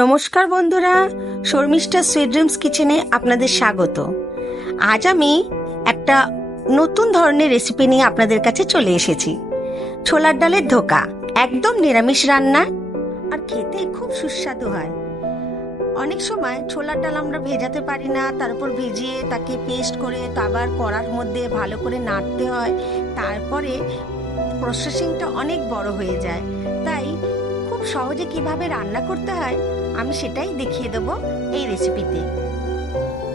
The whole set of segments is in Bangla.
নমস্কার বন্ধুরা, শর্মিষ্ঠা সুইট ড্রিমস কিচেনে আপনাদের স্বাগত। আজ আমি একটা নতুন ধরনের রেসিপি নিয়ে আপনাদের কাছে চলে এসেছি। ছোলার ডালের ধোকা, একদম নিরামিষ রান্না আর খেতে খুব সুস্বাদু হয়। অনেক সময় ছোলার ডাল আমরা ভেজাতে পারি না, তারপর ভিজিয়ে তাকে পেস্ট করে আবার কড়ার মধ্যে ভালো করে নাড়তে হয়, তারপরে প্রসেসিংটা অনেক বড় হয়ে যায়। তাই খুব সহজে কিভাবে রান্না করতে হয় আমি সেটাই দেখিয়ে দেবো এই রেসিপিতে।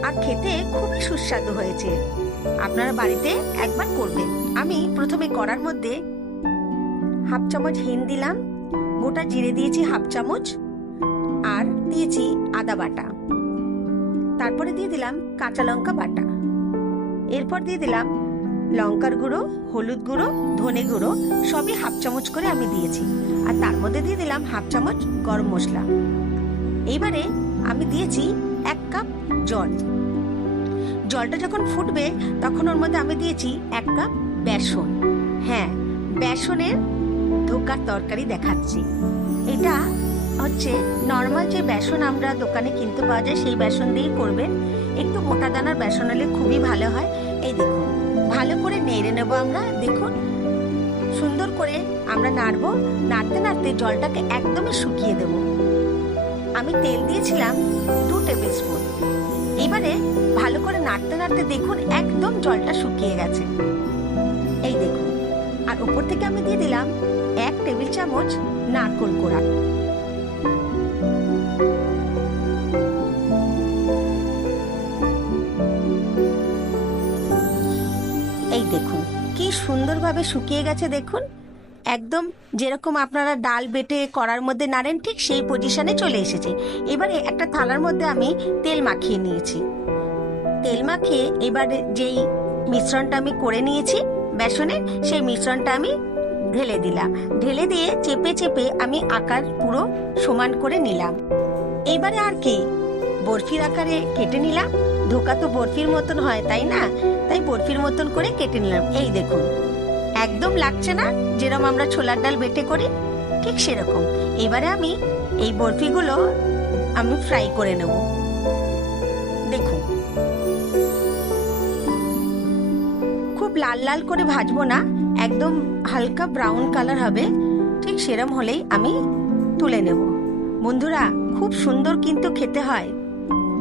আর খেতে খুবই সুস্বাদু হয়েছে, আপনারা বাড়িতে একবার করবেন। আমি প্রথমে কড়ার মধ্যে হাফ চামচ হিং দিলাম, গোটা জিরে দিয়েছি হাফ চামচ, আর দিয়েছি আদা বাটা, তারপরে দিয়ে দিলাম কাঁচা লঙ্কা বাটা, এরপর দিয়ে দিলাম লঙ্কার গুঁড়ো, হলুদ গুঁড়ো, ধনে গুঁড়ো সবই হাফ চামচ করে আমি দিয়েছি, আর তার মধ্যে দিয়ে দিলাম হাফ চামচ গরম মশলা। এইবারে আমি দিয়েছি 1 কাপ জল। জলটা যখন ফুটবে তখন ওর মধ্যে আমি দিয়েছি 1 কাপ বেসন। হ্যাঁ, বেসনের ধোকার তরকারি দেখাচ্ছি। এটা হচ্ছে নর্মাল যে বেসন আমরা দোকানে কিনতে পাওয়া যায় সেই বেসন দিয়েই করবেন। একটু মোটা দানার বেসন হলে খুবই ভালো হয়। এই দেখুন, ভালো করে নেড়ে নেব আমরা। দেখুন সুন্দর করে আমরা নাড়বো, নাড়তে নাড়তে জলটাকে একদমই শুকিয়ে দেব। আমি তেল দিয়েছিলাম 2 টেবিল স্পুন। এবারে ভালো করে নাড়তে নাড়তে দেখুন একদম জলটা শুকিয়ে গেছে। এই দেখুন, আর উপর থেকে আমি দিয়ে দিলাম 1 টেবিল চামচ নারকেল কোড়া। এই দেখুন কি সুন্দরভাবে শুকিয়ে গেছে। দেখুন একদম যেরকম আপনারা ডাল বেটে কড়ার মধ্যে নাড়েন ঠিক সেই পজিশনে চলে এসেছে। এবারে একটা থালার মধ্যে আমি তেল মাখিয়ে নিয়েছি। তেল মাখিয়ে এবারে যেই মিশ্রণটা আমি করে নিয়েছি বেসনের, সেই মিশ্রণটা আমি ঢেলে দিলাম। ঢেলে দিয়ে চেপে চেপে আমি আকার পুরো সমান করে নিলাম। এইবারে আর কি বরফির আকারে কেটে নিলাম। ধোকা তো বরফির মতন হয় তাই না, তাই বরফির মতন করে কেটে নিলাম। এই দেখুন একদম লাগছে না যেরকম আমরা ছোলার ডাল বেটে করি ঠিক সেরকম। এবারে আমি এই বরফিগুলো আমি ফ্রাই করে নেব। দেখুন খুব লাল লাল করে ভাজবো না, একদম হালকা ব্রাউন কালার হবে, ঠিক সেরকম হলেই আমি তুলে নেব। বন্ধুরা খুব সুন্দর কিন্তু খেতে হয়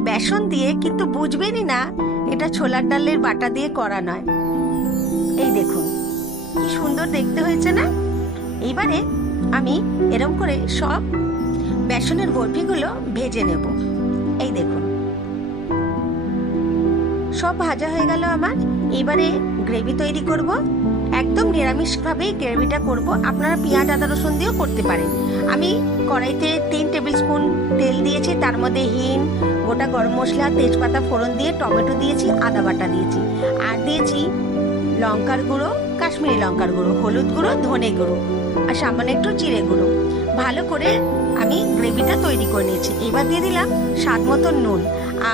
বেসন দিয়ে, কিন্তু বুঝবেনই না এটা ছোলার ডালের বাটা দিয়ে করা নয়। এই দেখুন কি সুন্দর দেখতে হয়েছে না। এইবারে আমি এরকম করে সব বেসনের বরফিগুলো ভেজে নেব। এই দেখুন সব ভাজা হয়ে গেল আমার। এবারে গ্রেভি তৈরি করব। একদম নিরামিষভাবেই গ্রেভিটা করব। আপনারা পেঁয়াজ আদা রসুন দিয়েও করতে পারেন। আমি কড়াইতে 3 টেবিল স্পুন তেল দিয়েছি, তার মধ্যে হিং, গোটা গরম মশলা, তেজপাতা ফোড়ন দিয়ে টমেটো দিয়েছি, আদা বাটা দিয়েছি, আর দিয়েছি লঙ্কার গুঁড়ো, কাশ্মীরি লঙ্কার গুঁড়ো, হলুদ গুঁড়ো, ধনে গুঁড়ো, আর সামান্য একটু জিরে গুঁড়ো। ভালো করে আমি গ্রেভিটা তৈরি করে নিয়েছি। এবার দিয়ে দিলাম স্বাদ মতো নুন,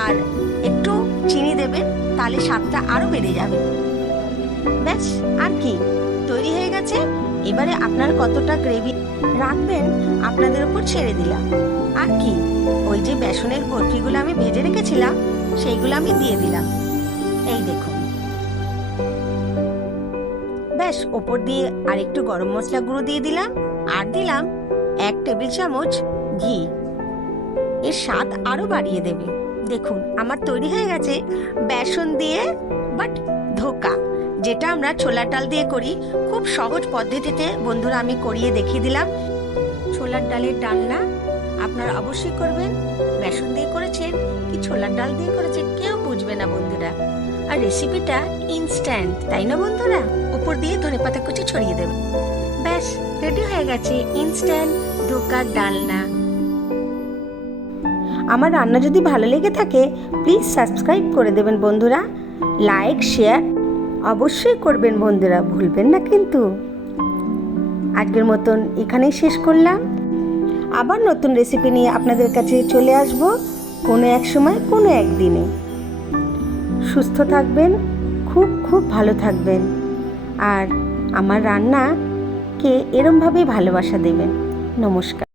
আর একটু চিনি দেবেন, তাহলে স্বাদটা আরো বেড়ে যাবে। ব্যাস আর কি তৈরি হয়ে গেছে। এবারে আপনার কতটা গ্রেভি রাখবেন আপনাদের উপর ছেড়ে দিলাম। আর কি ওই যে বেসনের বরফিগুলো আমি ভেজে রেখেছিলাম সেইগুলো আমি দিয়ে দিলাম। এই দেখুন ব্যাস, ওপর দিয়ে আর একটু গরম মশলা গুঁড়ো দিয়ে দিলাম, আর দিলাম 1 টেবিল চামচ ঘি। এর স্বাদ আরো বাড়িয়ে দেবে। দেখুন আমার তৈরি হয়ে গেছে বেসন দিয়ে বাট ধোকা, যেটা আমরা ছোলার ডাল দিয়ে করি। খুব সহজ পদ্ধতিতে বন্ধুরা আমি করিয়ে দেখিয়ে দিলাম। ছোলার ডালের ডালনা আপনারা অবশ্যই করবেন। বেসন দিয়ে করেছেন কি ছোলার ডাল দিয়ে করেছেন কেউ বুঝবে না বন্ধুরা। আর রেসিপিটা ইনস্ট্যান্ট, তাই না বন্ধুরা? উপর দিয়ে ধনেপাতা কুচি ছড়িয়ে দেবেন। ব্যাস রেডি হয়ে গেছে ইনস্ট্যান্ট ধোকার ডালনা। আমার রান্না যদি ভালো লেগে থাকে প্লিজ সাবস্ক্রাইব করে দেবেন বন্ধুরা। লাইক শেয়ার অবশ্যই করবেন বন্ধুরা, ভুলবেন না কিন্তু। আজকের মতন এখানেই শেষ করলাম। আবার নতুন রেসিপি নিয়ে আপনাদের কাছে চলে আসব কোনো এক সময়, কোনো একদিনে। সুস্থ থাকবেন, খুব খুব ভালো থাকবেন, আর আমার রান্নাকে এরমভাবেই ভালোবাসা দেবেন। নমস্কার।